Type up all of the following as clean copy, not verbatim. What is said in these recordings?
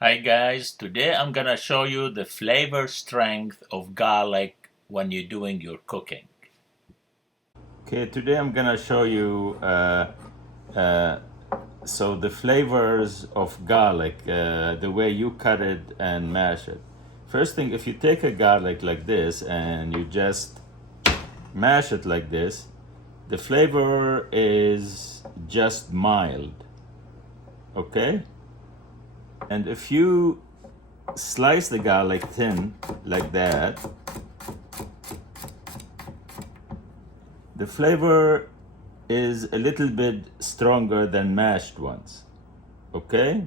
Hi guys, today I'm gonna show you the flavor strength of garlic when you're doing your cooking. Okay, today I'm gonna show you uh, the flavors of garlic, the way you cut it and mash it. First thing, if you take a garlic like this and you just mash it like this, the flavor is just mild, okay? And if you slice the garlic thin like that, the flavor is a little bit stronger than mashed ones, okay?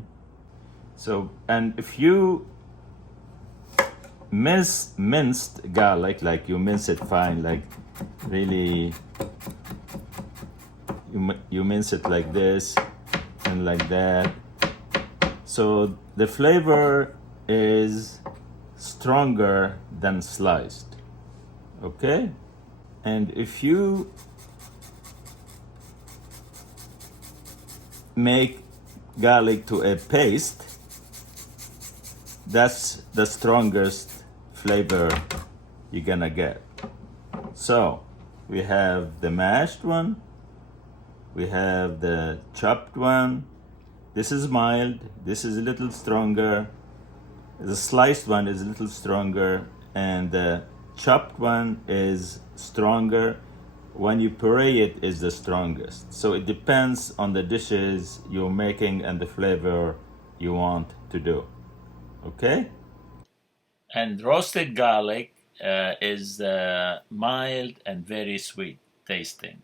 So, and if you minced garlic, like you mince it fine, like really, you mince it like this and like that, so the flavor is stronger than sliced, okay? And if you make garlic to a paste, that's the strongest flavor you're gonna get. So we have the mashed one, we have the chopped one. This is mild, this is a little stronger. The sliced one is a little stronger, and the chopped one is stronger. When you puree it is the strongest. So it depends on the dishes you're making and the flavor you want to do. Okay? And roasted garlic is mild and very sweet tasting.